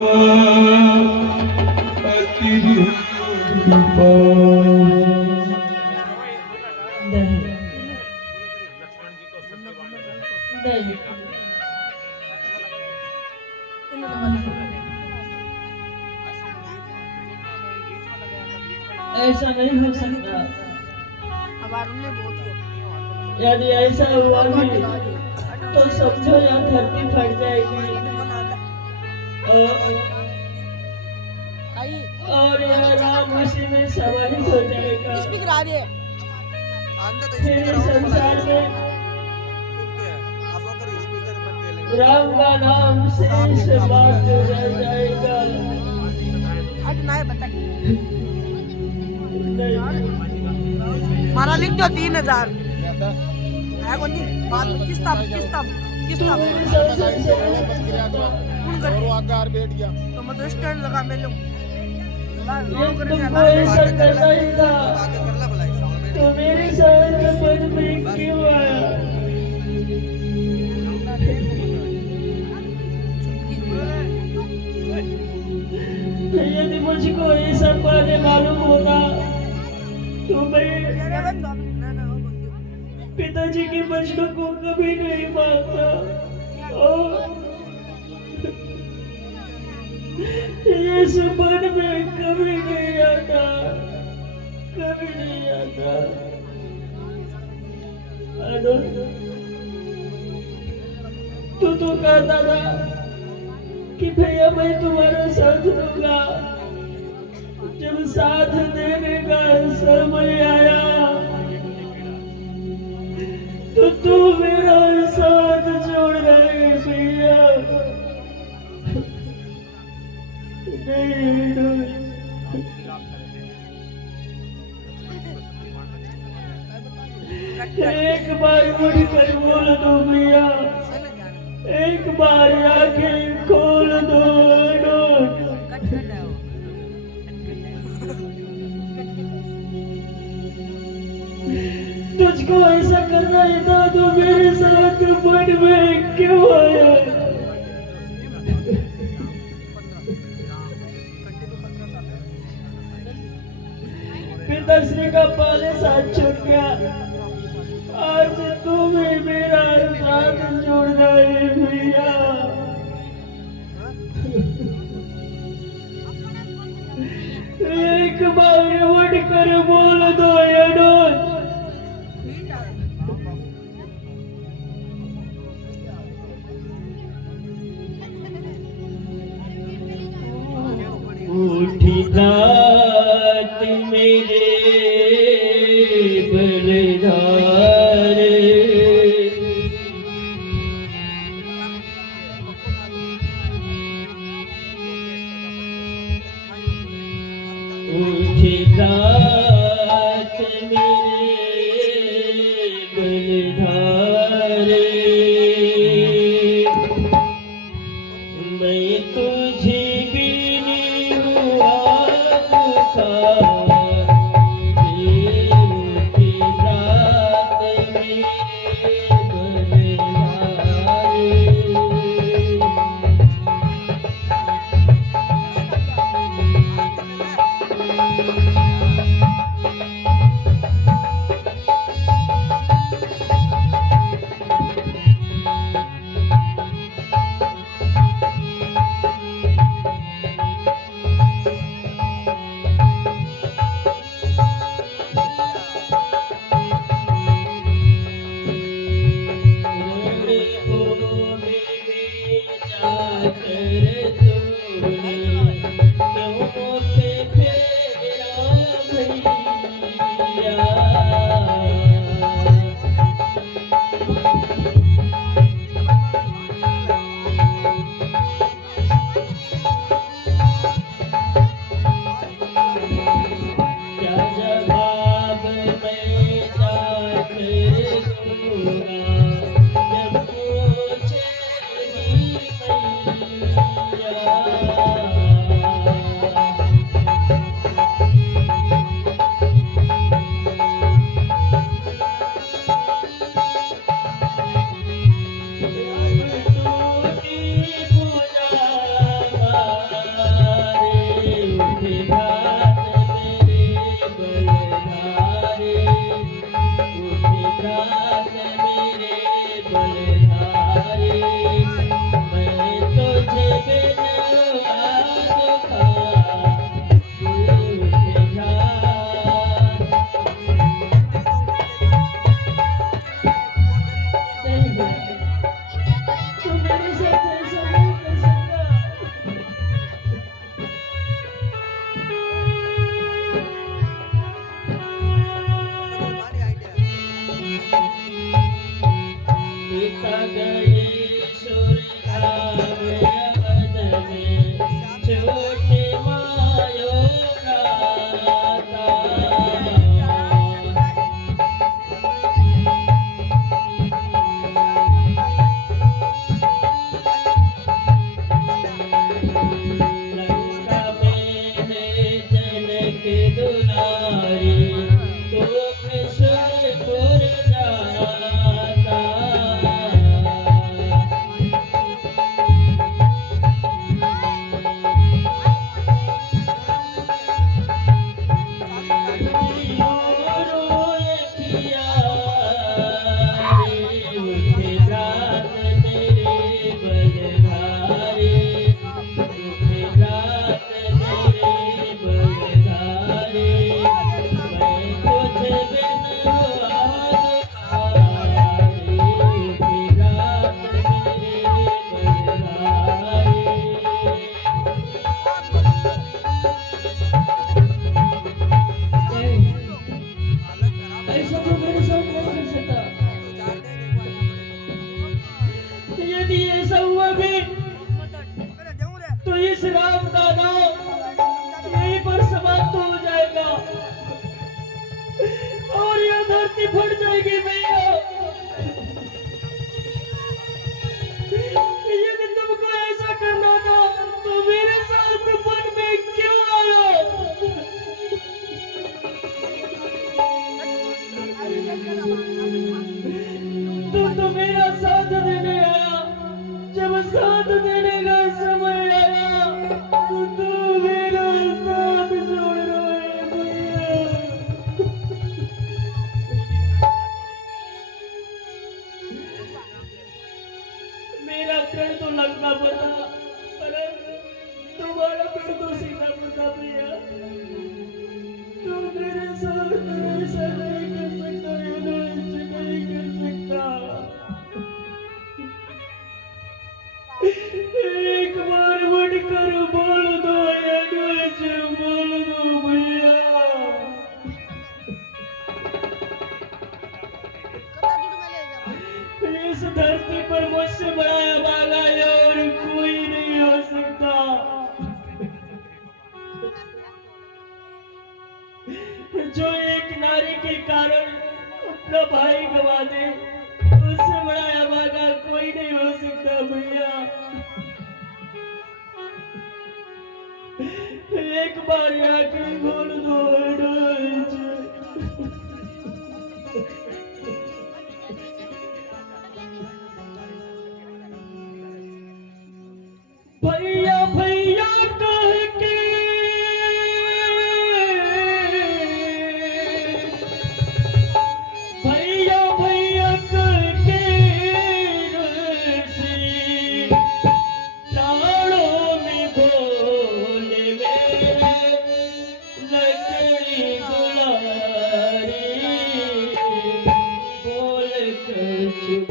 ऐसा नहीं हो सकता। यदि ऐसा हुआ भी तो समझो यहाँ धरती फट जाएगी और यह राम उसी में समाहित हो जाएगा। फिर संसार में राम का नाम शेष मात्र रह जाएगा। मारा लिख दो 3000 है कोनी किस्ता बैठ गया तो मैं तो स्टैंड लगा मैं लूं तुमको ऐसा करना ही था तो मेरे साथ मन में क्यों आया? यदि मुझको ऐसा पहले मालूम होता तो मैं पिताजी की वचनों को कभी नहीं मानता और ये सब मन में कभी नहीं आता, कभी नहीं आता। तू तो कहता था कि भैया मैं तुम्हारा साथ दूंगा। जब साथ देने का समय आया तो तू मेरा साथ छोड़ रहे भैया। एक बार मुड़ कर बोल दो भैया, एक बार आंखें खोल दो। तुझको ऐसा करना ही था तो मेरे साथ मन में क्यों आया? पिताश्री का पहले साथ छूट गया, आज तू भी मेरा साथ छोड़ रहे भैया। एक बार उठ कर बोल दो यारों। उठी दात मेरे बलिदारे, उठी दात मेरे बलिदारे, मैं तुझे काम दादा यहीं पर समाप्त हो जाएगा और यह धरती फट जाएगी भैया। यदि तुमको ऐसा करना था तो मेरे साथ वन में क्यों आया? तुम तो मेरा साथ देने आया, जब साथ देने का समय आया तो तुम मेरा साथ छोड़ रहे भैया। मेरा पेड़ तो लगना पड़ा पर तुम्हारा पेड़ तो सीधा पड़ता भैया। तुम मेरे साथ ऐसा नहीं कर सकता, ये नहीं कर सकता। एक बार बढ़कर बोल दो एडवाइस बोल दो भैया। इस धरती पर मुझसे बड़ा भागा और कोई नहीं हो सकता। जो एक नारी के कारण अपना भाई गवा दे उससे बड़ा भागा कोई नहीं हो सकता भैया। एक बार आके बोल दो एडवाइस। भैया भैया कह के भैया भैया कह के ऋषि ताड़ों में बोले मेरे लकड़ी दुलारी बोल कर चुप।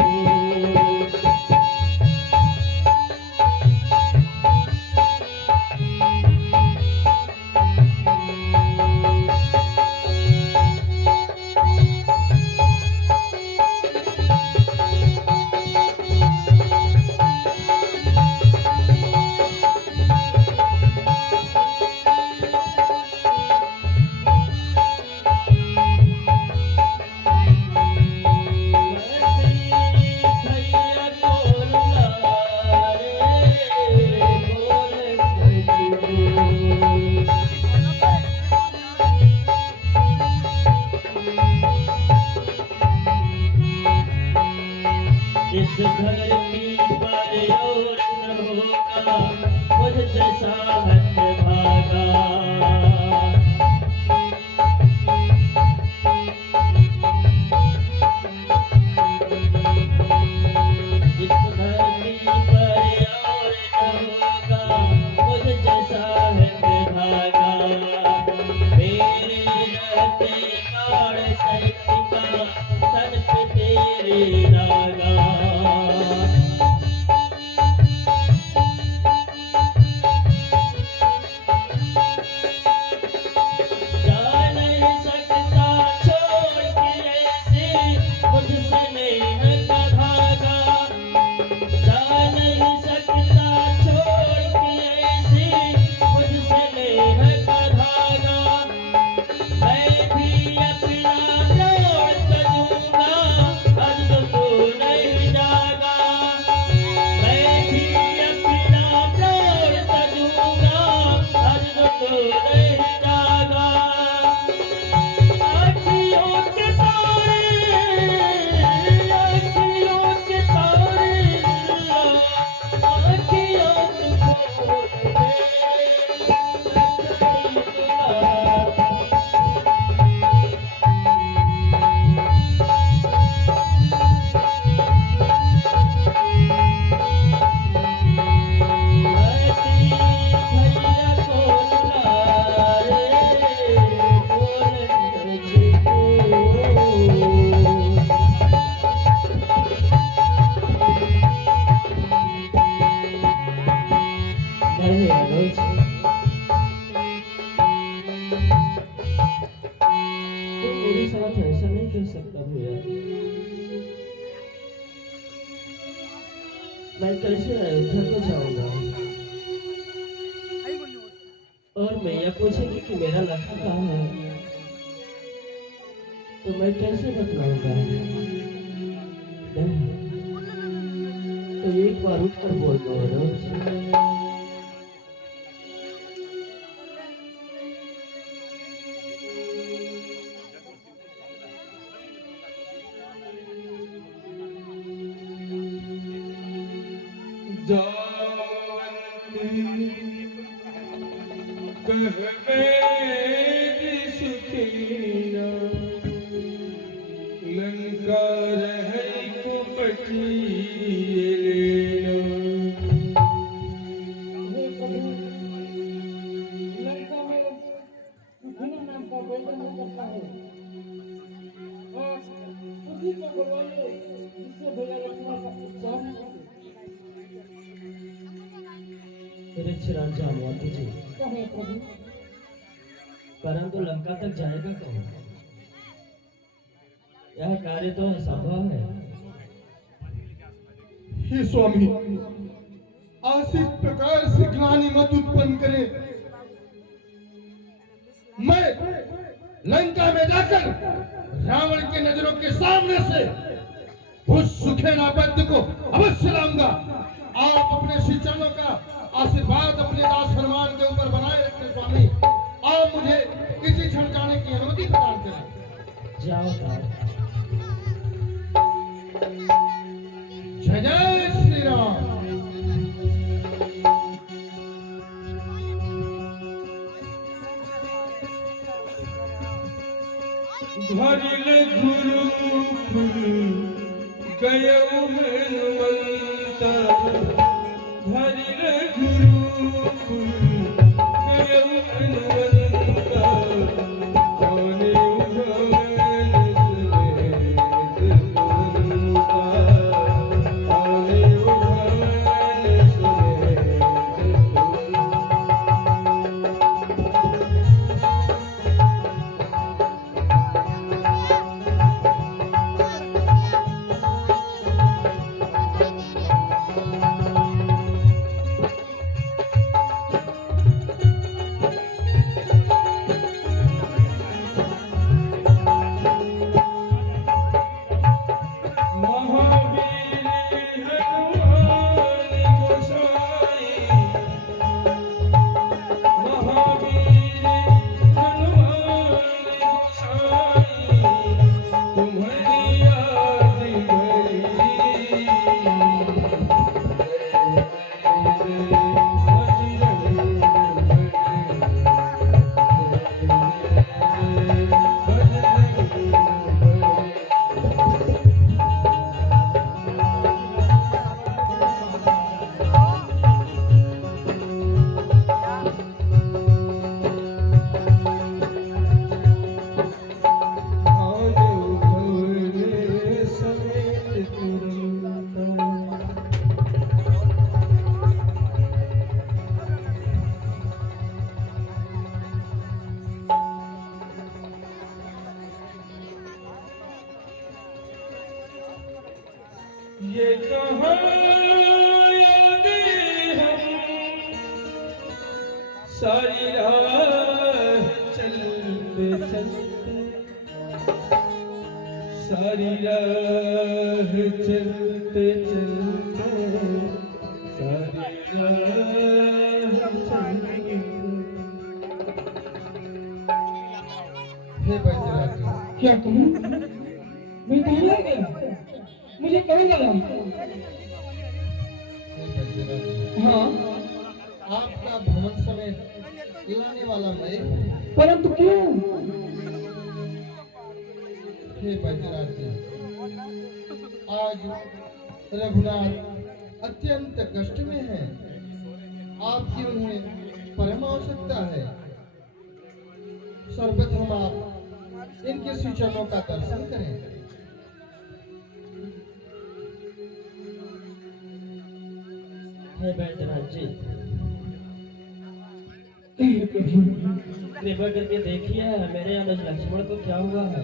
इस धरती पर और न होगा मुझ जैसा हतभागा। इस धरती पर और न होगा मुझ जैसा हतभागा। मेरे रहते काल शक्ति का तन पे तेरे लागा। मैं कैसे अयोध्या को जाऊंगा? और मैया पूछेगी कि मेरा लड़का कहाँ है, तो मैं कैसे बतलाऊंगा? नहीं, तो एक बार उठ कर बोल दो रोज। लंका रहे को लंका में भीम नाम का गोल्डन करता है और उसी को बुलवाइए जिससे भैया लक्ष्मण का उत्साह राजा मोती जी, परंतु लंका तक जाएगा कौन? यह कार्य तो असंभव है। हे स्वामी, आज इस प्रकार से ग्लानि मत उत्पन्न करे। मैं लंका में जाकर रावण की नजरों के सामने से उस सुखेना वैद्य को अवश्य लाऊंगा। आप अपने श्री चरणों का आशीर्वाद अपने दास हनुमान के ऊपर बनाए रखें स्वामी। आप मुझे किसी क्षण जाने की अनुमति प्रदान करें। जाओ जय जय श्री राम। धरिल गुरुकुल गयउ हनुमंता, धरिल गुरुकुल गयउ हनुमंता, आने उभयन समेत तुमंता, आने उभयन समेत ये कहाँ आ गए हम, सारी राह चलते चलते, सारी राह चलते चलते, सारी राह चलते। हे बैजनाथ, क्या कहूँ? मैं कहाँ आ गया? मुझे कहाँ लगा? हाँ, आपका भ्रमण समेत लाने वाला मैं। परंतु क्यों? हे बैजनाथ जी, आज रघुनाथ अत्यंत कष्ट में है। आपकी उन्हें परम आवश्यकता है। सर्वप्रथम आप इनके श्री चरणों का दर्शन करें। हे बैजनाथ जी, कृपा करके देखिए मेरे अनुज लक्ष्मण को क्या हुआ है।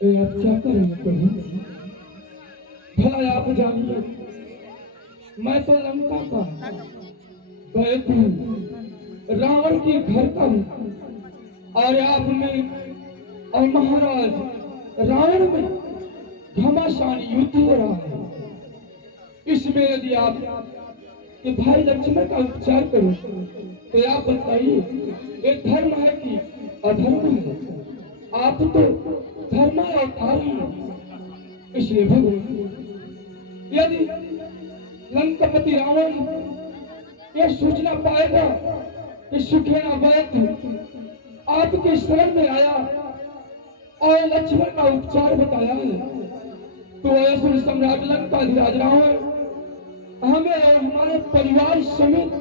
आप क्या कर रहे हैं प्रभु? भला आप जानिए, मैं तो लंका का वैद्य रावण के घर का हूँ और आप में और महाराज रावण में घमासान युद्ध हो रहा है। इसमें यदि आप कि भाई लक्ष्मण का उपचार करो तो आप बताइए ये धर्म है कि अधर्म है? आप तो धर्म अवतार हैं। इसलिए भगवान यदि लंकापति रावण यह सूचना पाएगा कि सुखेना वैद्य आपके शरण में आया और लक्ष्मण का उपचार बताया है, तो असुर सम्राट लंकाधिराज रावण हमें और हमारे परिवार समेत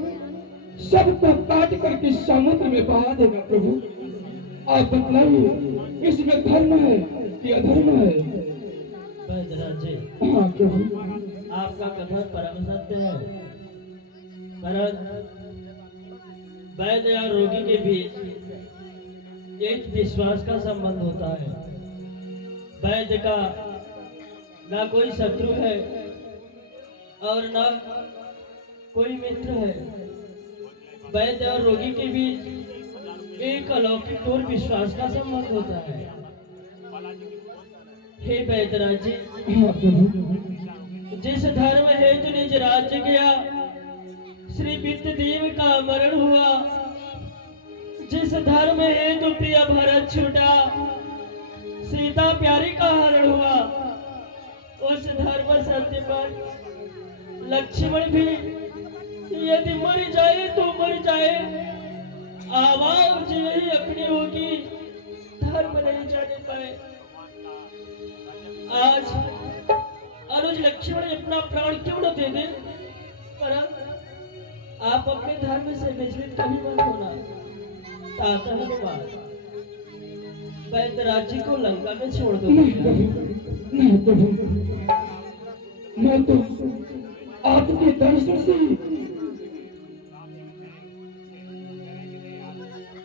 सबको काट करके समुद्र में बहा देगा। प्रभु आप बतलाइए इसमें धर्म है कि अधर्म है? वैद्यराज जी, हाँ प्रभु, आपका कथन परम सत्य है, पर वैद्य और रोगी के बीच एक विश्वास का संबंध होता है। वैद्य का ना कोई शत्रु है और ना कोई मित्र है। वैद्य और रोगी के बीच एक अलौकिक और विश्वास का संबंध होता है। हे वैद्यराज जी, हाँ प्रभु, जिस धर्म हेतु निज राज्य गया श्री विद्यदेव का मरण हुआ, जिस धर्म हेतु प्रिय भरत छूटा, सीता प्यारी का हरण हुआ, उस धर्म सत्य पर लक्ष्मण भी यदि मर जाए तो मर जाए, आवाज यही अपनी होगी, धर्म नहीं जाने पाए। आज अनुज लक्ष्मण अपना प्राण क्यों न दे दे, पर आप अपने धर्म से विचलित कभी मत होना। ताता हनुमान वैद्यराज जी को लंका में छोड़ दो। नहीं प्रभु, नहीं प्रभु, मैं तो आपके दर्शन से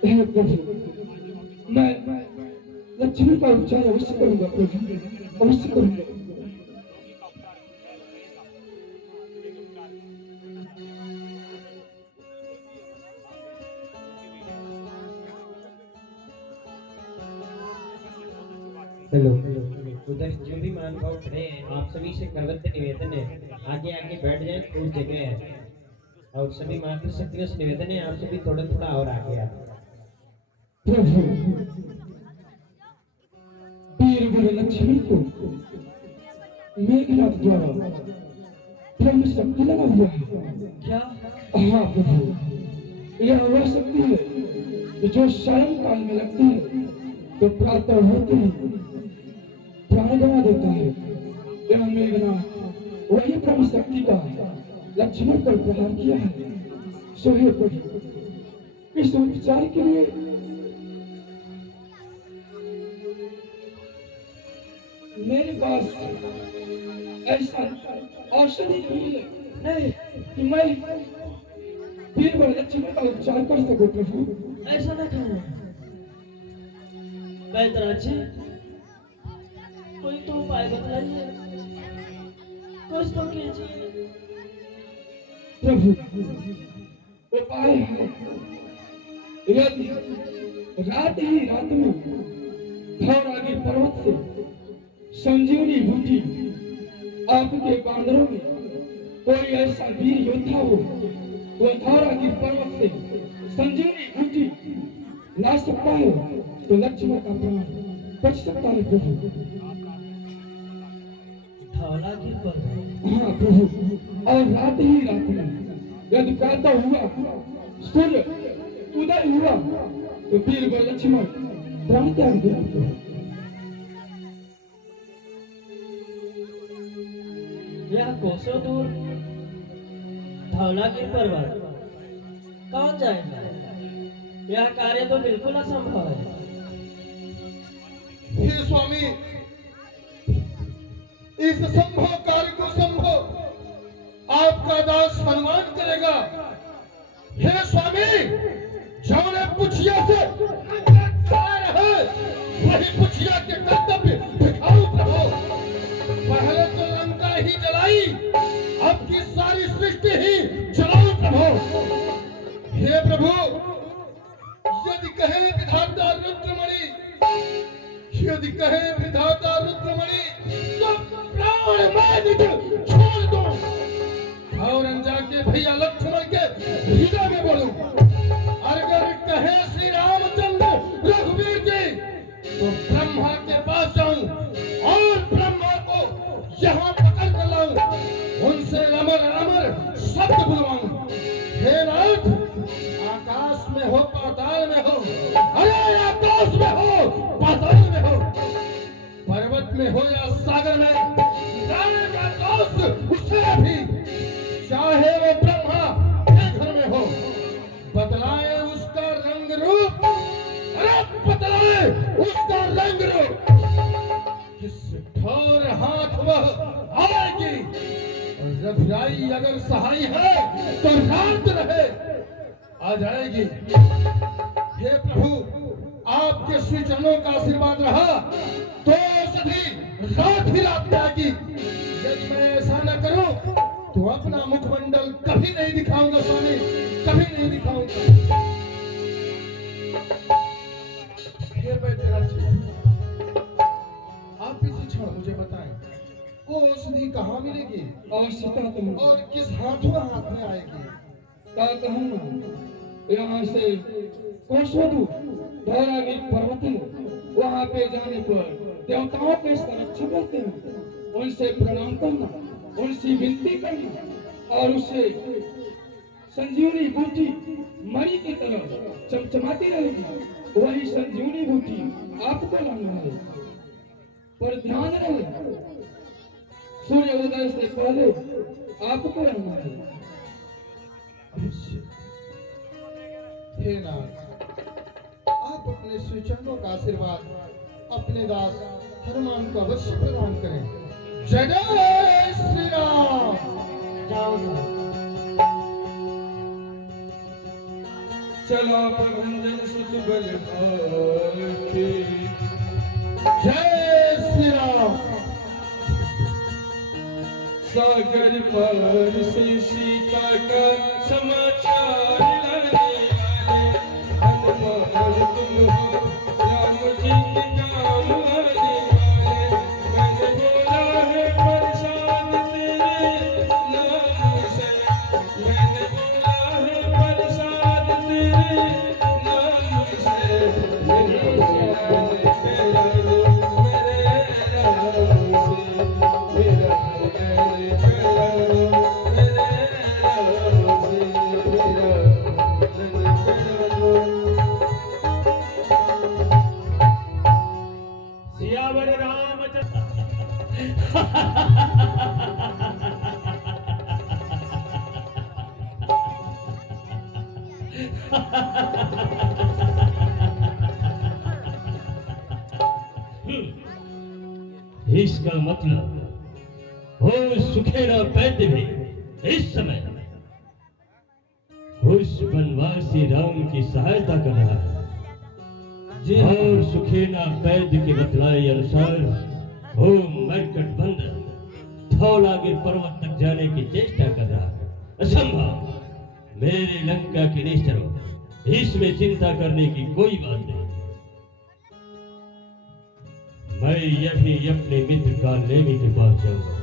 हे प्रभु, मैं लक्ष्मण का उपचार अवश्य करूंगा प्रभु, अवश्य करूंगा। हेलो, उधर जो भी महानुभाव खड़े हैं आप सभी से करवत्य निवेदन है आगे आगे बैठ जाए, कुछ जगह है, और सभी मातृशक्तियों से निवेदन है आप सभी थोड़ा थोड़ा और आगे आ। प्रभु वीर वर लक्ष्मण को मेघनाथ द्वारा ब्रह्म शक्ति लगा हुआ है। क्या? हाँ प्रभु, यह वह शक्ति है कि जो सायंकाल में लगती है तो प्रातः होते ही प्राण गंवा देता है। यह मेघनाथ वही ब्रह्म शक्ति का लक्ष्मण पर प्रहार किया है। सोहे प्रभु इस उपचार के लिए मेरे पास ऐसा औषधि नहीं है, नहीं कि मैं वीर वर लक्ष्मण का उपचार कर सकूं। प्रभु ऐसा न करो वैद्यराज जी, कोई तो उपाय बताइए, कुछ तो कीजिए। प्रभु उपाय है, यदि रात ही रात में धौरागी पर्वत से संजीवनी बूटी आपके बांदरों में कोई ऐसा वीर योद्धा हो तो धौरागी पर्वत से संजीवनी बूटी ला सकता है तो लक्ष्मण का प्राण बच सकता है। प्रभु धौलागिरी पर्वत? हाँ प्रभु, और रात ही रात में यदि प्रातः हुआ, सूर्य उदय हुआ तो वीर वर लक्ष्मण प्राण त्याग दिया। यह कोसों दूर धौलागिरी पर्वत कौन जाएगा? यह कार्य तो बिल्कुल असंभव है। हे स्वामी, इस संभव कार्य को संभव आपका दास हनुमान करेगा। हे स्वामी, जौने पुछिया से है वही पुछिया के कर्तव्य दिखाओ प्रभु। पहले तो लंका ही जलाई, अब की सारी सृष्टि ही जलाओ प्रभु। हे प्रभु, यदि कहे विधाता रुद्रमणि, यदि कहे विधाता रुद्रमणि, तो प्राण मैं छोड़ दो और जाके भैया लक्ष्मण के हृदय में बोलूं। अगर कहे श्री रामचंद्र रघुवीर जी, तो ब्रह्मा के पास जाऊं और ब्रह्मा को यहाँ पकड़ कर लाऊं, उनसे अमर अमर शब्द बुलवाऊं। हे नाथ, आकाश में हो पाताल में हो, अरे आकाश में हो पाताल में हो, पर्वत में हो या सागर में, जाने का दोस्त उसे भी, चाहे वो ब्रह्मा के घर में हो, बदलाए उसका रंग रूप, अरे बदलाए उसका रंग रूप। किस ठोर हाथ वह आएगी, और रघुराई अगर सहाय है तो रात रहे आ जाएगी। हे प्रभु, आपके श्री चरणों का आशीर्वाद रहा तो सभी रात ही रात जाएगी। यदि मैं ऐसा न करूं तो अपना मुखमंडल कभी नहीं दिखाऊंगा स्वामी, कभी नहीं दिखाऊंगा। हे वैद्यराज जी, आप इसी क्षण मुझे बताएं, वो औषधि कहाँ मिलेगी और सीता तुम और किस हाथों हाथ में आएगी? क्या कहूँ, यहाँ से कोसोदू धौरागिरी पर्वत है, वहाँ पे जाने पर देवताओं के संरक्षक होते हैं, उनसे प्रणाम करना, उनसे विनती करना और उसे संजीवनी बूटी मणि की तरह चमचमाती रहेगी। वही संजीवनी बूटी आपको लाना है, पर ध्यान रहे सूर्य उदय से पहले आपको रहना है। हे नाथ, आप अपने श्री चरणों का आशीर्वाद अपने दास हनुमान को अवश्य प्रदान करें। जय जय श्री राम। जाओ चला प्रभंजन सुत बल भाके, जय श्री राम। सागर पार से सीता का समाचार लाने वाले हनुमान तुम हो, राम जी के नाम आने वाले। मैंने बोला है प्रसाद तेरे नाम से, मैंने बोला है प्रसाद तेरे नाम से। मेरे श्याम तेरा रूप मेरे राम से, मेरा सियावर रामचंद्र इसका मतलब हो सुखेरा वैद्य भी इस समय उस वनवासी राम की सहायता कर रहा है। और सुखेना वैद्य के बतलाए अनुसार वो मरकट बंदर धौलागिरी पर्वत तक जाने की चेष्टा कर रहा है। असंभव, मेरे लंका के निश्चरों, इसमें चिंता करने की कोई बात नहीं। मैं यही अपने मित्र कालनेमी के पास जाऊंगा।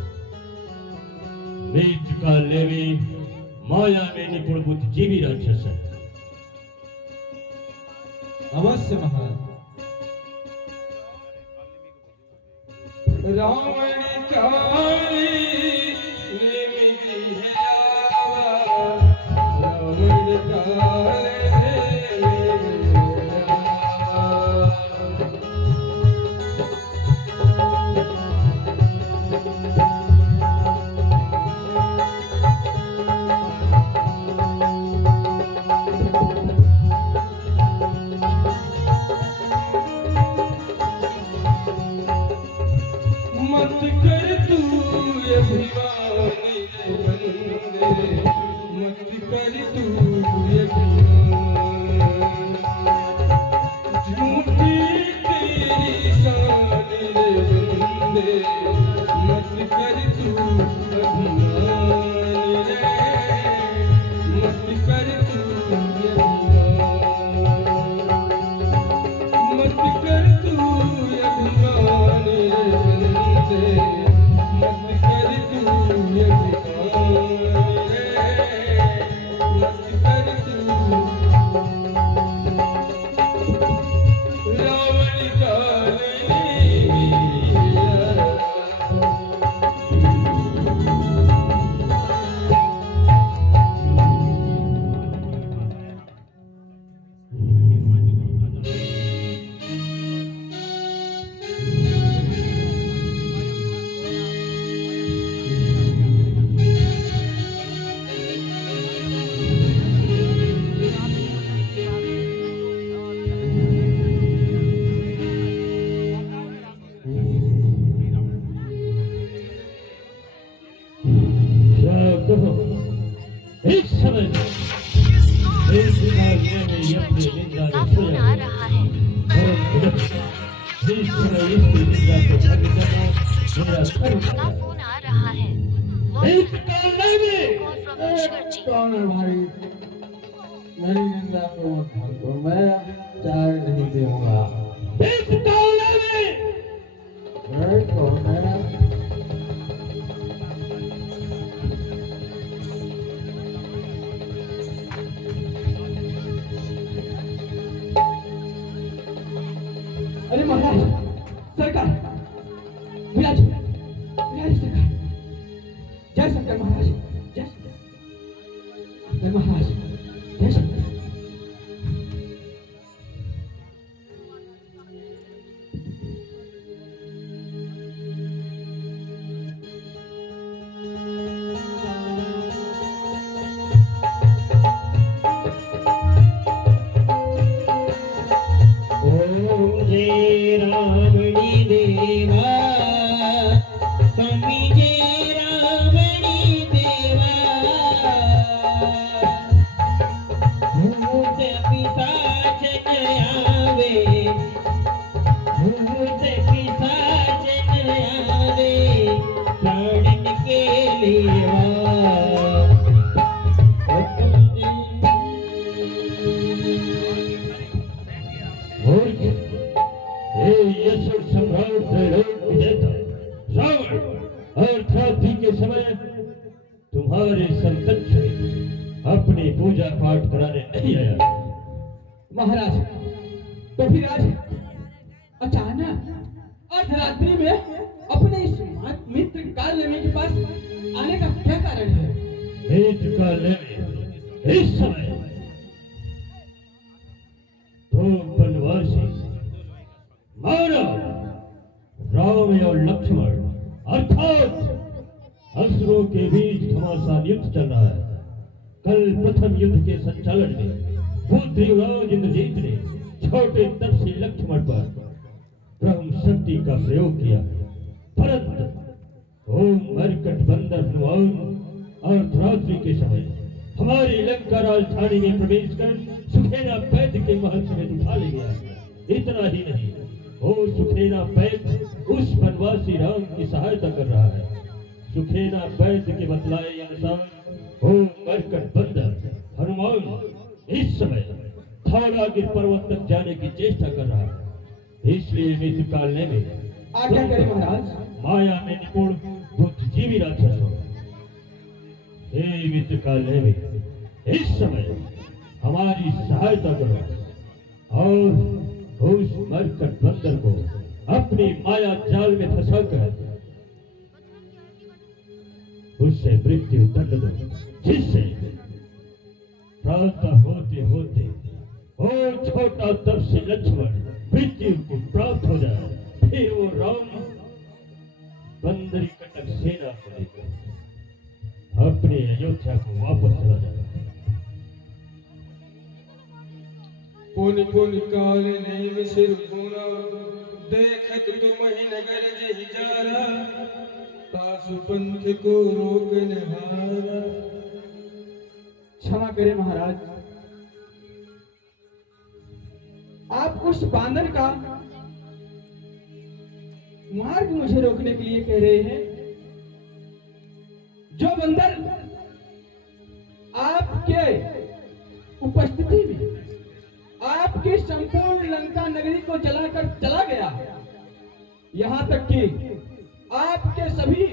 मित्र कालनेमी माया में निपुण बुद्धिजीवी राक्षस है। अवश्य महाराज। रावण काली नेमी की है आवा, रावण काले मत कर तू ये भिवानी बंदे, मत कर तू ये भिवानी। ईश्वर जी का फोन आ रहा है। का फोन आ रहा है। कॉल फ्रॉम ईश्वर जी। कौन है भाई? मेरी निंदा को मत भागो, मैं चाय नहीं दूंगा। कौन है? अरे महाराज, सरकार, विराज, विराज सरकार, जय शंकर महाराज, जय शंकर महाराज, जय शंकर। ओम जय रावणी देवा, स्वामी जय रावणी देवा। भूत पिशाच न आवे, भूत पिशाच न आवे, प्राण के लेवा। यशोर सम्राट त्रैलोक विजेता रावण अर्थार्थी के समय तुम्हारे संतत से अपनी पूजा पाठ कराने नहीं आया। महाराज, तो फिर आज अचानक अर्धरात्रि में अपने इस मित्र कालनेमी के पास आने का क्या कारण है? मित्र कालनेमी इस समय दो वनवासी मानव राम और लक्ष्मण अर्थात असुरों के बीच घमासान युद्ध चल रहा है। कल प्रथम युद्ध के संचालन में बुद्धि युवराज इंद्रजीत ने छोटे तपसी लक्ष्मण पर ब्रह्म शक्ति का प्रयोग किया, परंतु ओम मरकट बंदर हनुमान अर्धरात्रि के समय हमारी लंका राजधानी में प्रवेश कर सुखेना वैद्य के महल समेत उठा ले गया। इतना ही नहीं, वो सुखेना वैद्य उस वनवासी राम की सहायता कर रहा है। सुखेना वैद्य के बतलाए अनुसार ओम मरकट बंदर हनुमान इस समय धौलागिर पर्वत तक जाने की चेष्टा कर रहा है। इसलिए मित्र कालनेमी आज्ञा करें महाराज। माया में निपुण बुद्धिजीवी राक्षस हो। हे मित्र कालनेमी, इस समय हमारी सहायता करो और उस मरकट बंदर को अपनी माया जाल में फंसाकर उससे मृत्यु दंड दो, जिससे प्रातः होते होते वो छोटा तपसी लक्ष्मण मृत्यु को प्राप्त हो जाए। फिर वो राम बंदरी कटक सेना को लेकर अपने अयोध्या को वापस चला जाए। पुन पुन काल नेम सिर पुना, देखत तुम ही नगर जहि जारा, तासु पंथ को रोक निहारा। क्षमा करें महाराज, आप उस बांदर का मार्ग मुझे रोकने के लिए कह रहे हैं, जो बंदर आपके उपस्थिति में आपकी संपूर्ण लंका नगरी को जलाकर चला गया, यहां तक कि आपके सभी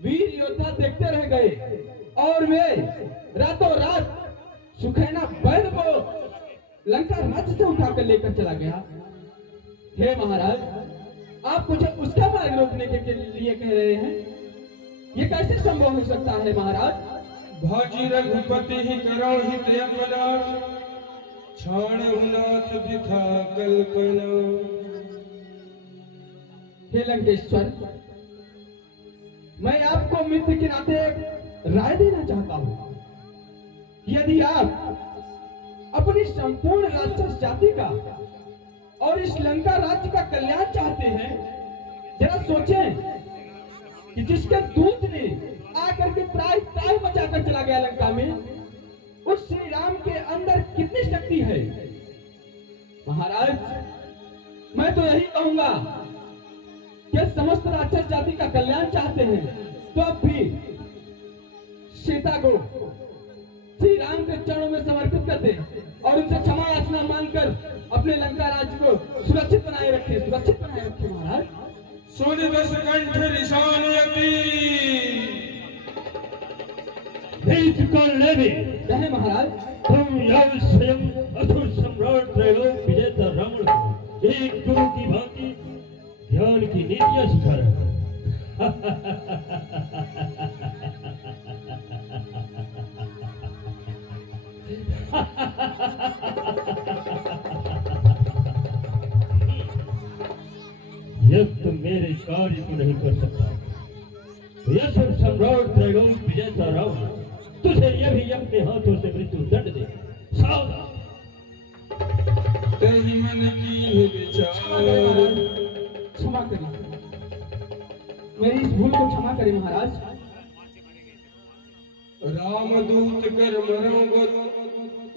वीर योद्धा देखते रह गए और वे रातों रात सुखैना वैद्य को लंका राज्य से उठाकर लेकर चला गया। हे महाराज, आप मुझे उसका मार्ग रोकने के लिए कह रहे हैं, ये कैसे संभव हो सकता है महाराज? भाजी रघुपति ही करो हित अपना, क्षण नाथ बिथा कल्पना। हे लंकेश्वर, मैं आपको मित्र के नाते राय देना चाहता हूं कि यदि आप अपनी संपूर्ण राक्षस जाति का और इस लंका राज्य का कल्याण चाहते हैं, जरा सोचें कि जिसके दूत ने आकर के त्राही त्राही मचाकर चला गया लंका में, उस श्री राम के अंदर कितनी शक्ति है। महाराज, मैं तो यही कहूंगा कि समस्त राक्षस जाति का कल्याण चाहते हैं तो अब भी सीता को श्री राम के चरणों में समर्पित कर दे और उनसे क्षमा याचना मांगकर अपने लंका राज्य को सुरक्षित बनाए रखे, सुरक्षित बनाए रखे। महाराज, सुनि दस कंठ रिसानयति नीच कर ले भी कहे महाराज, तुम यह स्वयं असुर सम्राट त्रैलोक विजेता रावण को एक गुरु की भांति ज्ञान की नीतियां सिखा रहे हो। यह तो मेरे कार्य को नहीं कर सकता। यह सब सम्राट त्रैलोक विजेता रावण तुझे यह भी अपने हाथों से मृत्यु दंड दे। सावधान। तहि मन की विचार क्षमा करिए, मेरी इस भूल को क्षमा करें महाराज। रामदूत कर मरो गुरु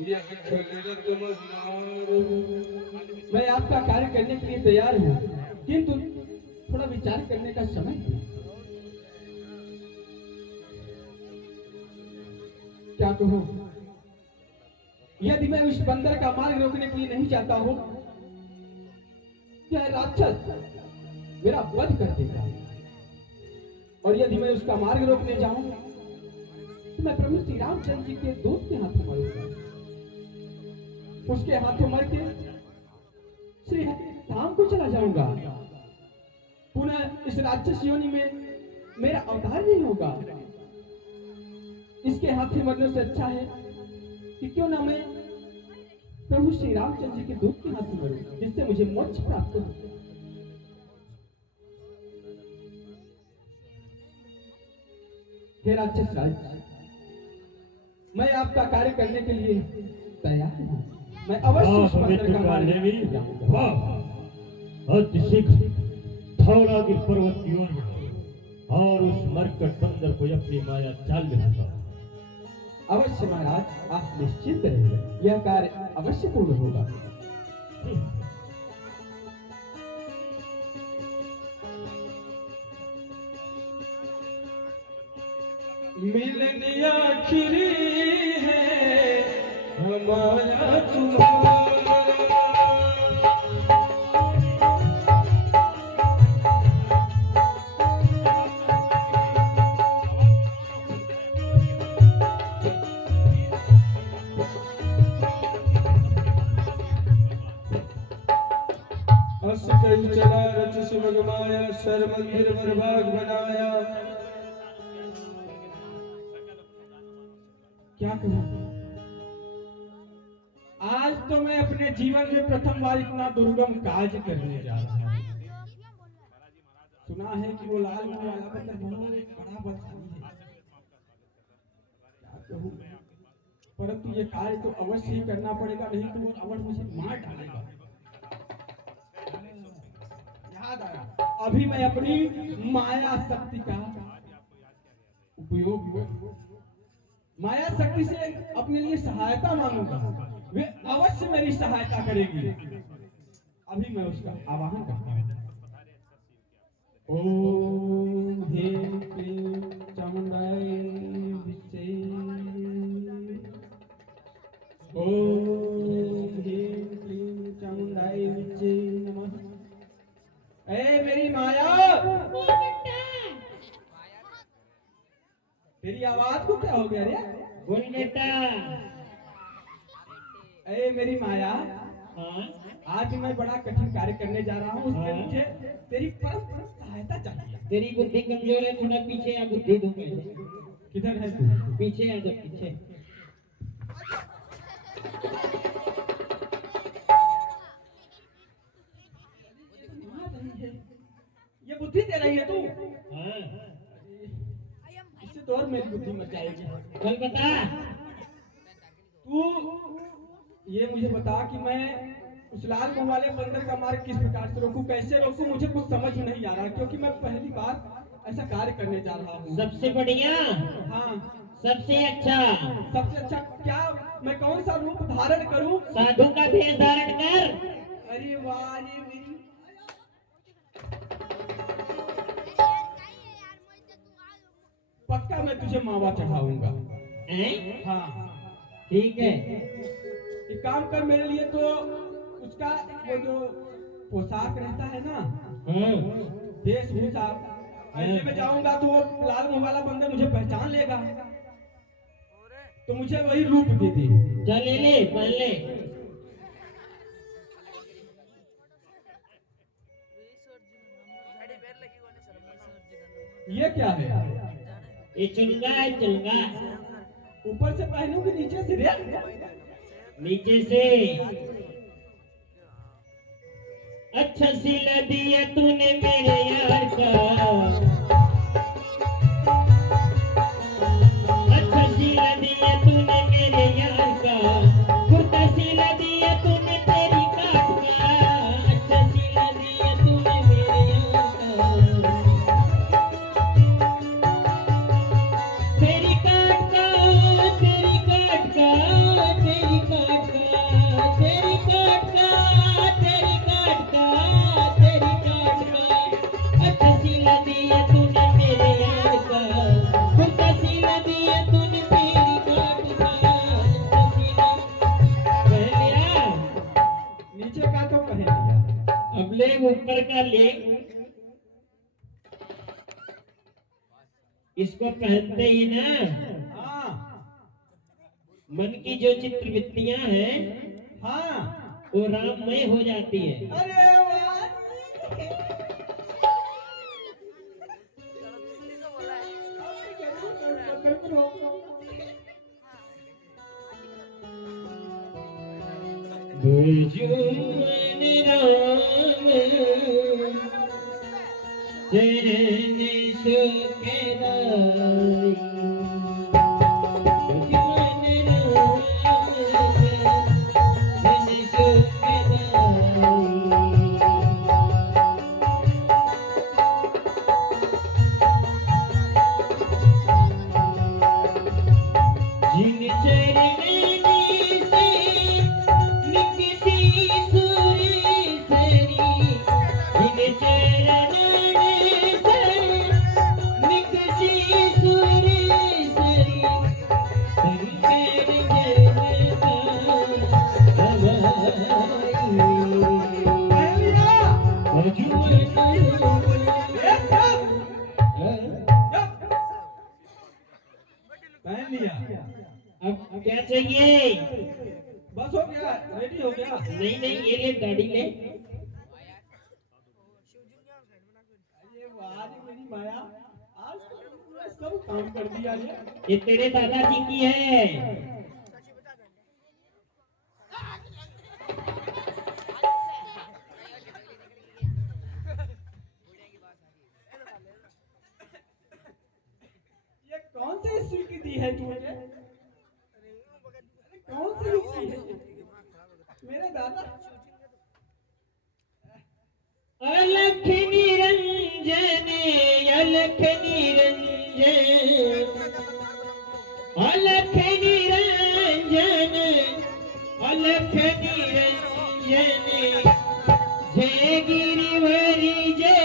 यह खलरत मनार। मैं आपका कार्य करने के लिए तैयार हूँ, किंतु थोड़ा विचार करने का समय दे। क्या कहूँ, यदि मैं उस बंदर का मार्ग रोकने के लिए नहीं चाहता हूँ, यह राक्षस मेरा वध कर देगा, और यदि मैं उसका मार्ग रोकने जाऊं तो मैं प्रभु श्री रामचंद्र जी के दूत के हाथों मरूंगा। उसके हाथों मर के श्री धाम को चला जाऊंगा। पुनः इस राक्षस योनि में मेरा अवतार नहीं होगा। इसके हाथों मरने से अच्छा है कि क्यों ना मैं प्रभु श्री रामचंद्र जी के दूत के हाथ मरूं, जिससे मुझे मोक्ष प्राप्त हो। हे राक्षस राज, मैं आपका कार्य करने के लिए तैयार हूं। मैं अवश्य उस बंदर का मार्ग जाऊंगा। वाह, अतिशीघ्र धौलागिरी पर्वत की ओर बढ़ो और उस मरकट बंदर को अपनी माया चाल में फंसाओ। अवश्य महाराज, आप निश्चिंत रहिए, यह कार्य अवश्य पूर्ण होगा। मिलनी आखिरी है हमारा तुम्हारा। अस कही चला रच सुमग माया, सर मंदिर प्रभाग बनाया। क्या कहूं, आज तो मैं अपने जीवन में प्रथम बार इतना दुर्गम कार्य करने जा रहा हूं। सुना है कि वो लाल मुंह वाला बंदर बहुत एक बड़ा बलशाली है। क्या कहूं, परंतु ये कार्य तो अवश्य ही करना पड़ेगा, नहीं तो वो रावण मुझे मार डालेगा। याद आया, अभी मैं अपनी माया शक्ति का उपयोग, माया शक्ति से अपने लिए सहायता मांगूंगा। वे अवश्य मेरी सहायता करेगी। अभी मैं उसका आवाहन करता हूँ। ओम ह्रीं क्लीं चामुंडाय विद्महे। ओम ह्रीं क्लीं चामुंडाय विद्महे नमः। ए मेरी माया, तेरी आवाज को क्या हो गया रे? बोल बेटा। ए मेरी माया, हाँ, आज मैं बड़ा कठिन कार्य करने जा रहा हूँ, उसमें मुझे तेरी परम सहायता चाहिए। तेरी बुद्धि कमजोर है, थोड़ा पीछे आ, बुद्धि दूं मैं। किधर है तू? पीछे आ जा, पीछे। ये बुद्धि दे रही है तू? हाँ, इससे तो और मेरी बुद्धि मर जाएगी। चल बता। तू ये मुझे बता कि मैं उस लाल मुंह वाले बंदर का मार्ग किस प्रकार से रोकूं, कैसे रोकूं, मुझे कुछ समझ में नहीं आ रहा, क्योंकि मैं पहली बार ऐसा कार्य करने जा रहा हूँ। सबसे बढ़िया, हाँ, सबसे अच्छा सबसे अच्छा क्या, मैं कौन सा रूप धारण करूं? साधु का भेष धारण कर। अरे वाह, ये मेरी पक्का मैं तुझे मावा चढ़ाऊंगा। हैं? हाँ, ठीक है। एक काम कर मेरे लिए, तो उसका वो जो पोशाक रहता है ना, हाँ वेशभूषा, ऐसे में जाऊंगा तो वो लाल मुंह वाला बंदर मुझे पहचान लेगा, तो मुझे वही रूप दे दे। चल ले ले पहन ले। ये क्या है? ये चुनगा है, चुनगा। ऊपर से पहनूं कि नीचे से रे? नीचे से। अच्छा सिला दिया तूने मेरे यार का, अच्छा सिला दिया तूने मेरे यार का, कुर्ता सिला दिया तूने तेरी काट का, अच्छा सिला दिया तूने मेरे यार का, तेरी काट का, तेरी काट का, तेरी काट का, तेरी काट का, तेरी काट का, तेरी काट का, अच्छा सिला दिया तूने मेरे यार का, कुर्ता सिला दिया तूने मेरी काट का, अच्छा सिला पहन लिया। नीचे का तो पहन लिया, अब ले ऊपर का ले। इसको पहनते ही ना हाँ मन की जो चित्रवृत्तियां हैं हाँ। वो राममय हो जाती है। अरे वाह, भुजुमन राम चरण सुखदाई, भुजुमन राम चरण सुखदाई। जिन चरणनी से निकसी सुरेसरी, जिन चरणनी से निकसी सुरेसरी, शंकर जयता हवाई। पहन लिया। भजुमन पहन लिया। अब क्या चाहिए? बस हो गया, रेडी हो गया। नहीं नहीं, ये ले गाड़ी ले। ये वाह रे मेरी माया, आज तो पूरा सब काम कर दिया ये। तेरे दादाजी की है। ये कौन सी ईस्वी की दी है तुझे? कौन सी ईस्वी है मेरे दादा? अलख निरंजन, अलख निरंजन, अलख निरंजन, अलख निरंजन, जय गिरिवरी जय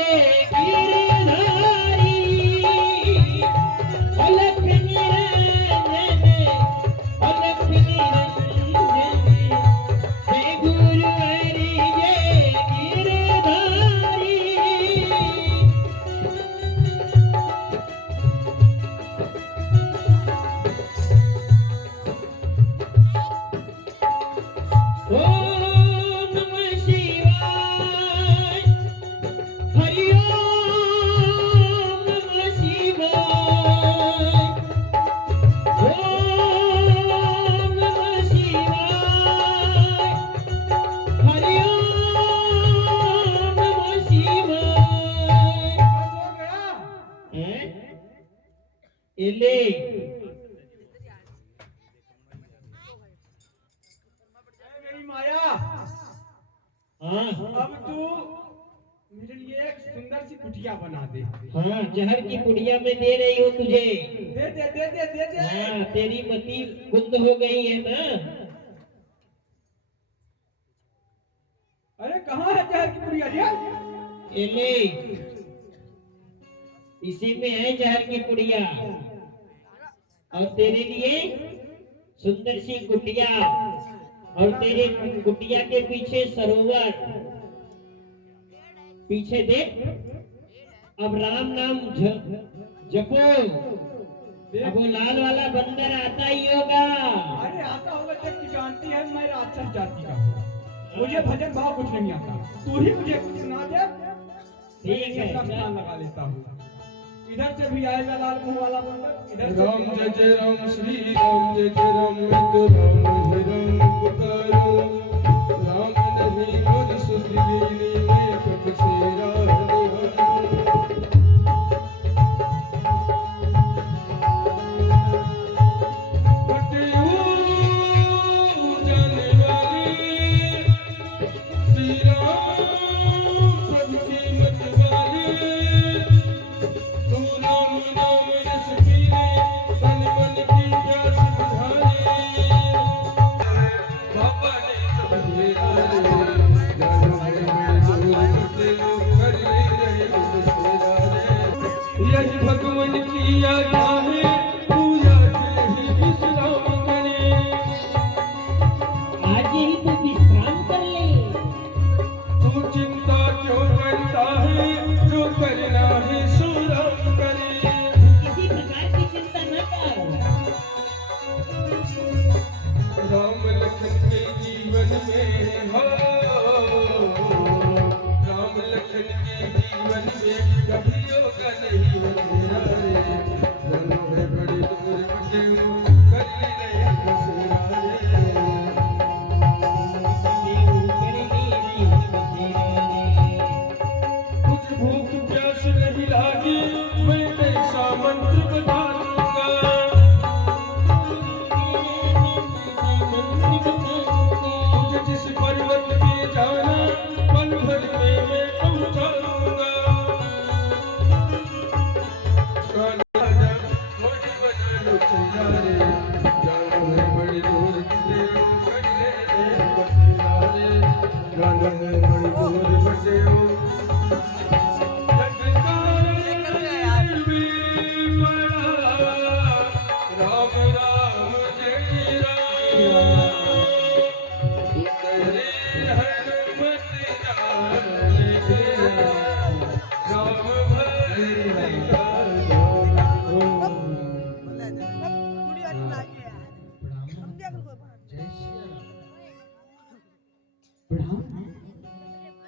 गिरधारी, अलख निरंजन, अलख निरंजन, जय गुरुवरी जय गिरधारी। ओम नमः शिवाय, हरि ओम नमः शिवाय, ओम नमः शिवाय, हरि ओम नमः शिवाय। बस हो गया। हैं? ये ले। ए मेरी माया, हाँ अब तू मेरे लिए एक सुंदर सी कुटिया बना दे। हाँ, जहर की पुड़िया मैं दे रही हूँ तुझे। दे दे दे दे दे दे। हाँ, तेरी मति कुंद हो गई है ना। अरे कहाँ है जहर की कुटिया दिया? ये ले, इसी में है जहर की पुड़िया। और तेरे लिए सुंदर सी कुटिया, और तेरे कुटिया के पीछे सरोवर। पीछे देख, अब राम नाम जपो। अब वो लाल वाला बंदर आता ही होगा। अरे आता होगा जब तू जानती है मैं राक्षस जाति का हूँ। मुझे भजन भाव कुछ नहीं आता। तू ही मुझे कुछ सुना दे। ठीक है, मैं अपना लगा लेता हूँ। इधर से भी आएगा लाल मुंह वाला बंदर, इधर से राम भी जय जय राम श्री राम जय जय राम मित राम हे राम पुकारो राम नहीं मन सुधीनी मैं कब से राह जाने वाली श्री राम प्रभु की मत वाली तू राम नाम रस पीले तन मन की प्यास बुझाए बाबा ने सब घेरा रे जानो है मैं जो करते लोग कर ले रहे बसेरा रे यही भगवान की आज्ञा है पूजा के ही विश्राम करे आज ही तो विश्राम कर ले। तू चिंता क्यों करता है जो करना है सो राम करे किसी प्रकार की चिंता न कर। राम लखन के जीवन में हो राम लखन के जीवन में कभी होगा नहीं अंधेरा रे जानो है बड़ी दूर बटे हो कर ले रहे बसेरा रे कुछ भूख प्यास नहीं लागी मैं ऐसा मंत्र बता दूंगा मुझे जिस पर्वत पे जाना पल भर में मैं पहुंचा दूंगा राजा मोड़ी बना लो चंदा रे जानो है बड़ी दूर बटे हो कर ले रहे बसेरा रे जानो है बड़ी दूर बटे हो राम राम जय राम तेरे हनुमत जाने तेरा राम भले का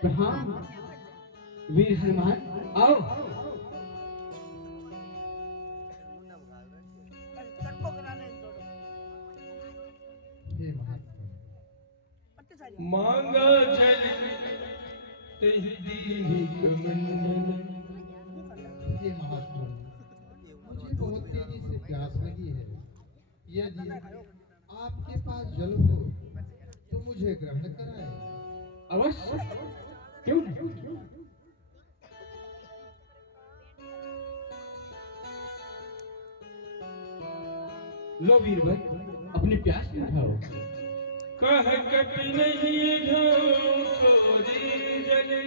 प्रणाम वीर हनुमान आओ। मांगा जल तेहि दीनी कमंडल हे महात्मा, मुझे बहुत तेजी से प्यास लगी है। यदि आपके पास जल हो तो मुझे ग्रहण कराएं। अवश्य, क्यों नहीं? लो वीरवर, अपनी प्यास मिटाओ। कह कपि नहीं घाव छोरी जले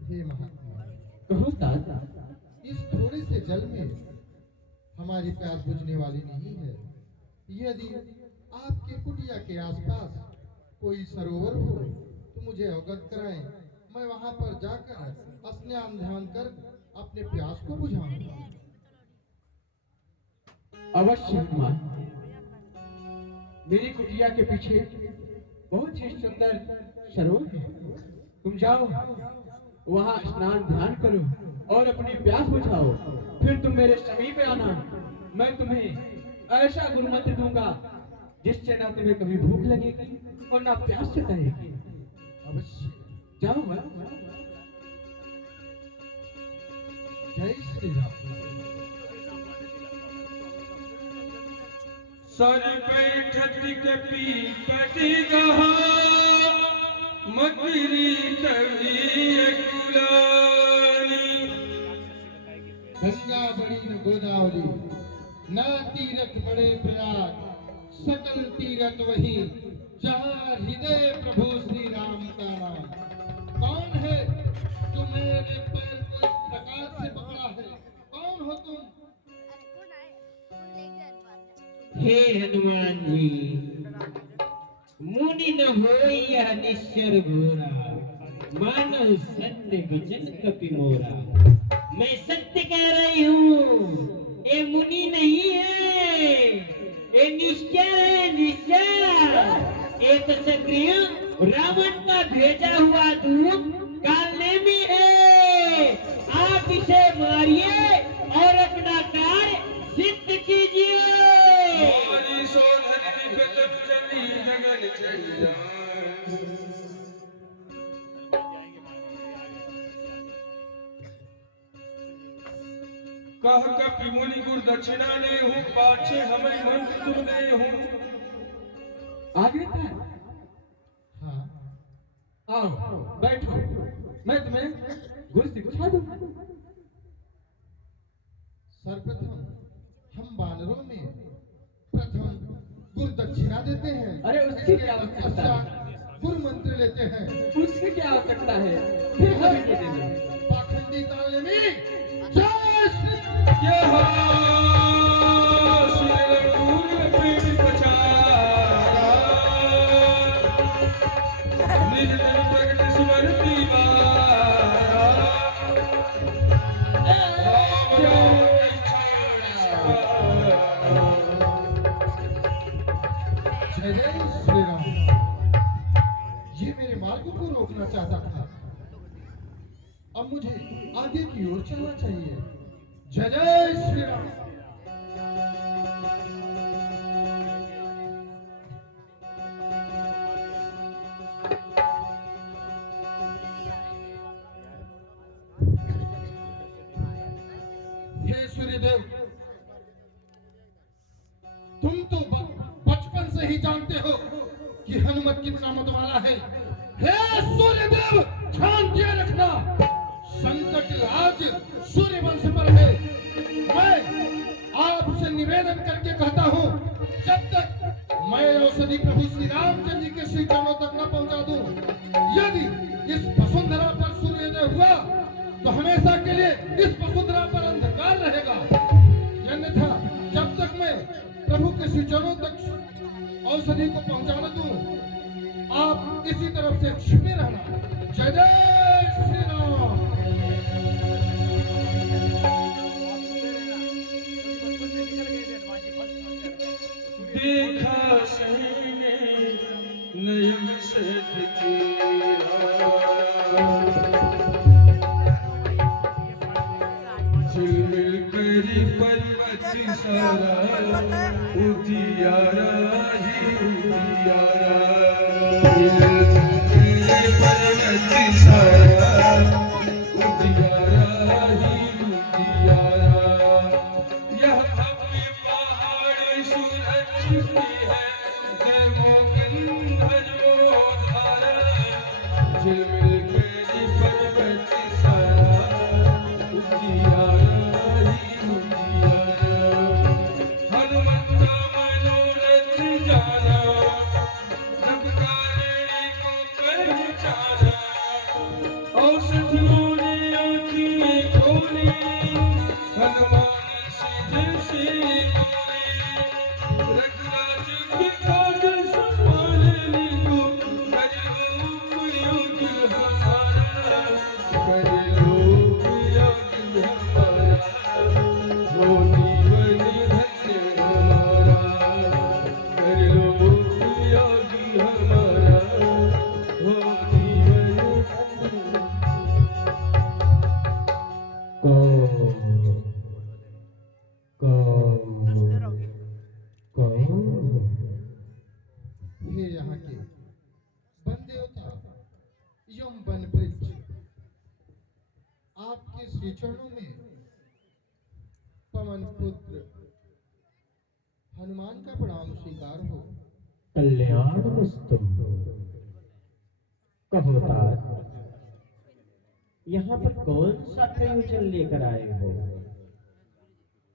हे महात्मा, कहो दादा, इस थोड़े से जल में हमारी प्यास बुझने वाली नहीं है। यदि आपके कुटिया के आसपास कोई सरोवर हो तो मुझे अवगत कराएं। मैं वहां पर जाकर स्नान ध्यान कर अपने प्यास को बुझाऊंगा। अवश्य हनुमान, मेरी कुटिया के पीछे बहुत ही सुंदर सरोवर है। तुम जाओ, वहां स्नान ध्यान करो और अपनी प्यास बुझाओ। फिर तुम मेरे समीप आना। मैं तुम्हें ऐसा गुरुमंत्र दूंगा जिससे ना तुम्हें कभी भूख लगेगी और ना प्यास सताएगी। अवश्य, जाओ। जय श्री राम। सर बैठत कपि पति गहा मकरी तड़ी कुलानी गंगा बड़ी न गोदावरी न तीरथ बड़े प्रयाग सकल तीरथ वही जहाँ हृदय प्रभु श्री राम का नाम। कौन है जो मेरे पैर को इस प्रकार से पकड़ा है? कौन हो तुम? हे हनुमान जी, मुनि न होई यह निश्चर घोरा, मानव सत्य वचन कपि मोरा। मैं सत्य कह रही हूँ, ये मुनि नहीं है, ये निश्चर है, निश्चर। ये तो सक्रिय रावण का भेजा हुआ दूत कालने में है। आप इसे मारिए और अपना कार्य सिद्ध कीजिए। हमारी सोधन विगत जनी जगन चढ़िया कह कपि मुनि गुर दक्षिणा ने हूँ पाछे हमें मंत्र तुम दे हूँ। आगे था। हाँ, आओ बैठो, मैं तुम्हें गुरु सिखा दूं। सर्वप्रथम हम वानरों में प्रथम गुरु दक्षिणा देते हैं। अरे उसकी क्या आवश्यकता है? पश्चात गुरु मंत्र लेते हैं। उसकी क्या आवश्यकता है? फिर हमें दे देना। पाखंडी काल में जय श्री यह शिरपूर पीठ पछाड़ा निज तन प्रगट स्मरती जय जय श्री राम। ये मेरे मार्ग को रोकना चाहता था, अब मुझे आगे की ओर चलना चाहिए। जय जय श्री राम। हे सूर्यदेव, तुम तो बचपन से ही जानते हो कि हनुमत कितना मतवाला है। हे सूर्यदेव, ध्यान दिए रखना, संकट आज सूर्य वंश पर है। मैं आपसे निवेदन करके कहता हूँ, जब तक मैं औषधि प्रभु श्री रामचंद्र जी के श्री चरणों तक न पहुंचा दूं, यदि इस वसुंधरा पर सूर्योदय हुआ तो हमेशा के लिए इस वसुंधरा पर अंधकार रहेगा। अन्यथा जब तक मैं प्रभु के श्री चरणों तक औषधि को पहुंचा न दूं, आप इसी तरफ से छिपे रहना। जय जय श्री राम। देखा सहने नयन से झिलमिल करी पर्वत सारा उजियारा ही उजियारा पर्वत सारा उजियारा ही उजियारा। यह भव्य पहाड़ सुरक्षित है, देवों गंधर्वों धारा झिलमिल करी पर्वत सारा उजियारा ही उजियारा। हनुमत मनोरथ जाना, जब कारणी को पहचाना, औषधियों ने आँखें खोली, हनुमान सीधे से बोले, रघुराज के काज संभाल ली तू, कर लो उपयोग हमारा, कर लो उपयोग हमारा, हो जीवन धन्य हमारा, कर लो उपयोग हमारा, हो जीवन धन्य। हे यहाँ के वन देवता एवं वन वृक्ष, आपके श्री चरणों में पवन पुत्र हनुमान का प्रणाम स्वीकार हो। कल्याण वस्तु कहो तार, यहाँ पर कौन सा प्रयोजन लेकर आए हो?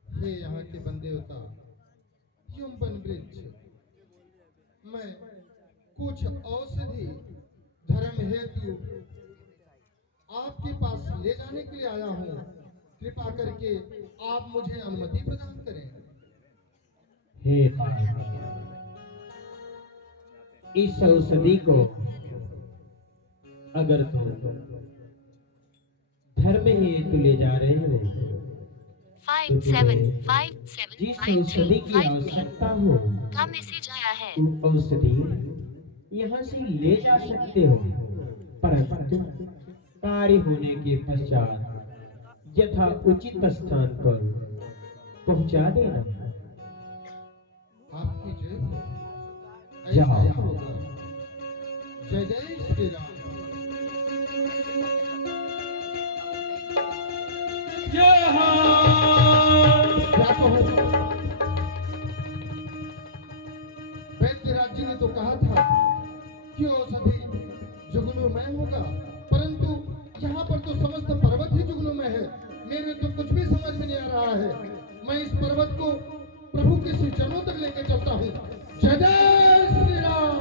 हे यहाँ के बंदेवता युम्बन वृक्ष, मैं कुछ औषधि धर्म हेतु आपके पास ले जाने के लिए आया हूँ। कृपा करके आप मुझे अनुमति प्रदान करें। हे तार, इस औषधि को अगर तुम धर्म हेतु ले जा रहे हो, 575753 जिस औषधि की आवश्यकता हो का मैसेज आया है। तुम औषधि यहाँ से ले जा सकते हो, परंतु कार्य होने के पश्चात यथा उचित स्थान पर पहुंचा देना। आपकी जय हो। जाओ। ऐसा ही होगा। जय जय श्री राम। क्या कहो? वैद्य राज्य ने तो कहा था कि औषधि जुगनुमय होगा, परंतु यहाँ पर तो समस्त पर्वत ही जुगनुमय है। मेरे तो कुछ भी समझ में नहीं आ रहा है। मैं इस पर्वत को प्रभु के श्री चरणों तक लेके चलता हूँ। जय जय श्री राम।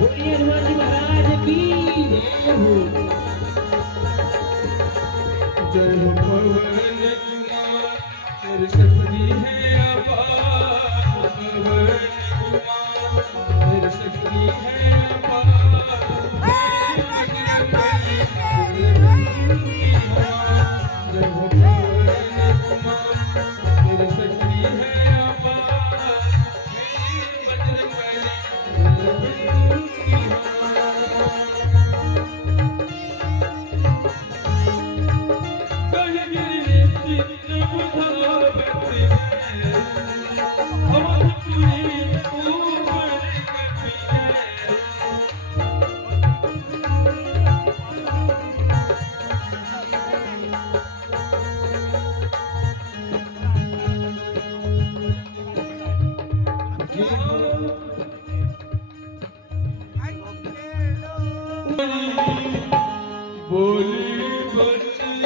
बोलिए हनुमान जी महाराज की जय हो। जय हो पवन कुमार, तेरी शक्ति है अपार। पवन कुमार, तेरी शक्ति है अपार। जय हो पवन कुमार, तेरी शक्ति है अपार। बजरंगबली, बोली बचन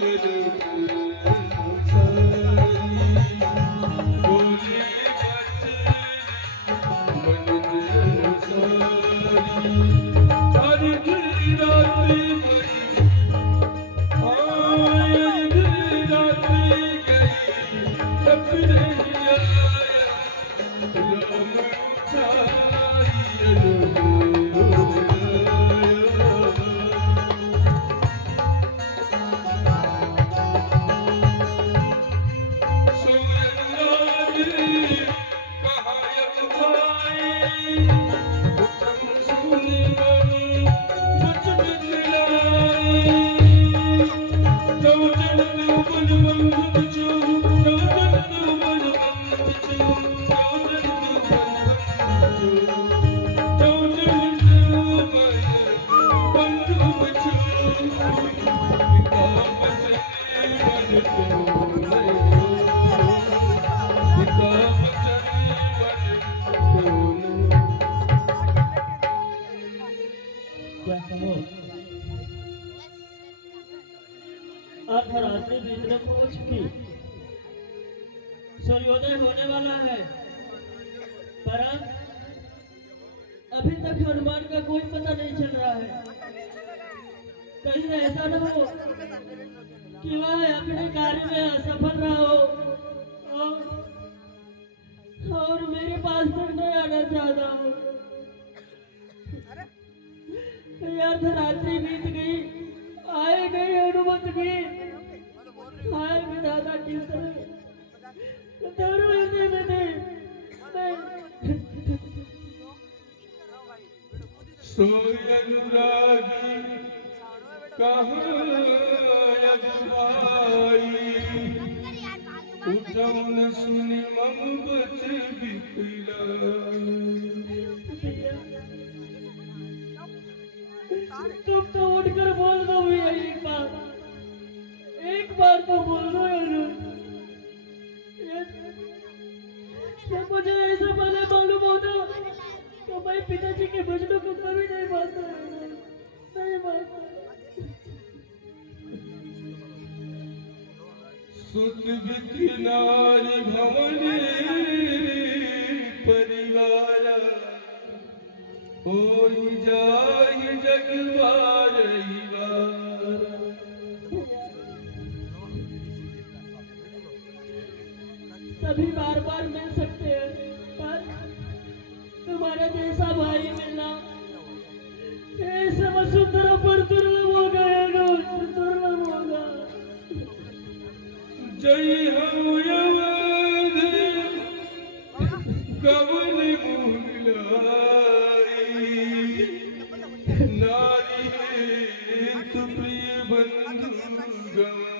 मेरे बोली बचन हर दिन रात्रि क्या कहो? अर्धरात्रि बीतने पहुंच चुकी, सूर्योदय होने वाला है, पर अभी तक हनुमान का कोई पता नहीं चल रहा है। कहीं ऐसा न हो कि वह अपने कार्य में असफल रहा हो और मेरे पास तक नहीं आना चाहता हो। अर्धरात्रि बीत गई, आए गए हनुमत की, आए विधाता किस तरह दोनों ऐसे में थे। सोय अनुरागी कहाँ अगुवाई, उठौन सुनि मम बच बिकला। तुम तो उठकर बोल दो भैया एक बार तो बोल दो यार। ये मुझे ऐसा पहले मालूम होता तो मैं पिताजी के वचनों को कभी नहीं मानता, नहीं मानता। सुत बिति नारी भवनी परिवार होई जाहि जग बारही बार। सभी बार बार मिल सकते हैं पर तुम्हारा जैसा भाई मिलना ऐसा वसुंधरा पर दुर्लभ हो गया, दुर्लभ होगा। जय हो यवद कवन मुहलाई नारी तु प्रिय बंधु गवाई।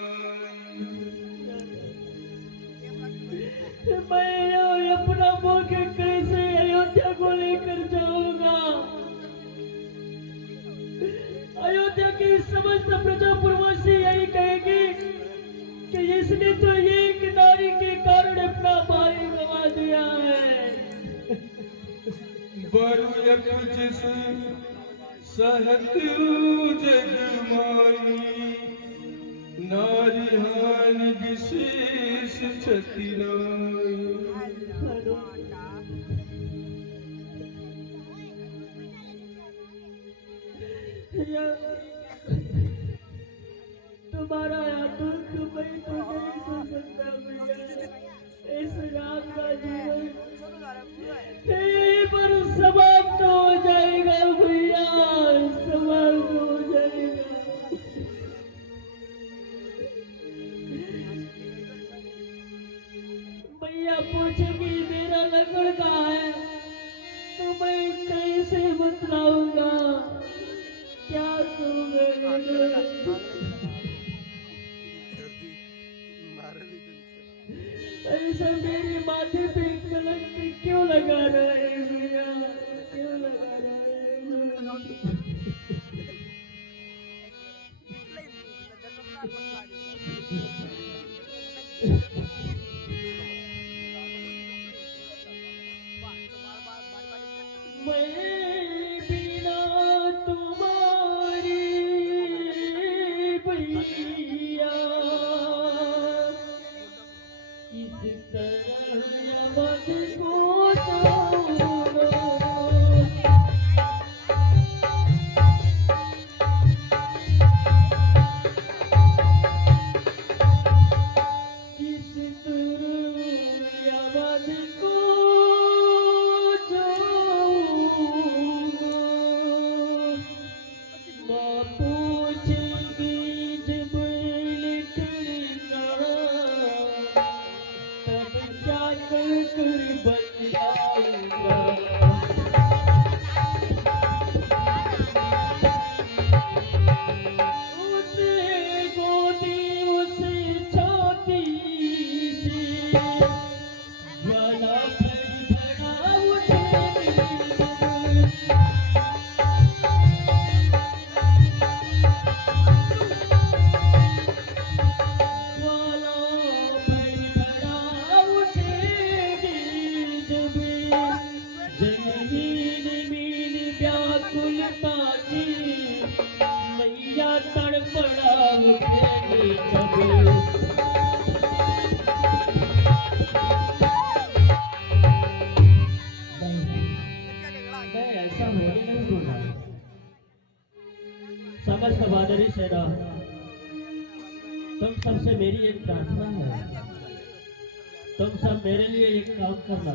मैं अपना मौके कैसे अयोध्या को लेकर जाऊंगा? अयोध्या की समस्त प्रजा पूर्वसी यही कहेगी कि इसने तो एक नारी के कारण अपना भाई गवा दिया है। बरुयक जिस सहत जग मानी नारी हानि विशेष क्षति नाई। तुम्हारा दुख मैं तो नहीं सुन सकता भैया। इस रात का जीवन यहीं पर समाप्त हो जाएगा भैया, समाप्त हो जाएगा। भैया पूछेगी मेरा लकड़ कहाँ है तो मैं कैसे बतलाऊंगा? क्या ऐसा मेरे माथे पे कलंक क्यों लगा रहे हैं भैया, क्यों लगा रहे हैं? मैं बिना तुम्हारी भैया किस तरह यमन को जाऊंगा? किस तरह यमन को जाऊंगा? माँ पूछेगी जब लिखना तब क्या कर बतलाऊंगा? उसे गोदी उसे छाती से ज्वाला भड़ा उठेगी। ज्वाला भड़ा उठेगी जब जमीन मीन व्याकुलता से मैया तड़पड़ा उठेगी तब। मैं ऐसा होने नहीं दूंगा। समस्त बादरी सेना तुम सबसे मेरी एक प्रार्थना है, तुम सब मेरे लिए एक काम करना।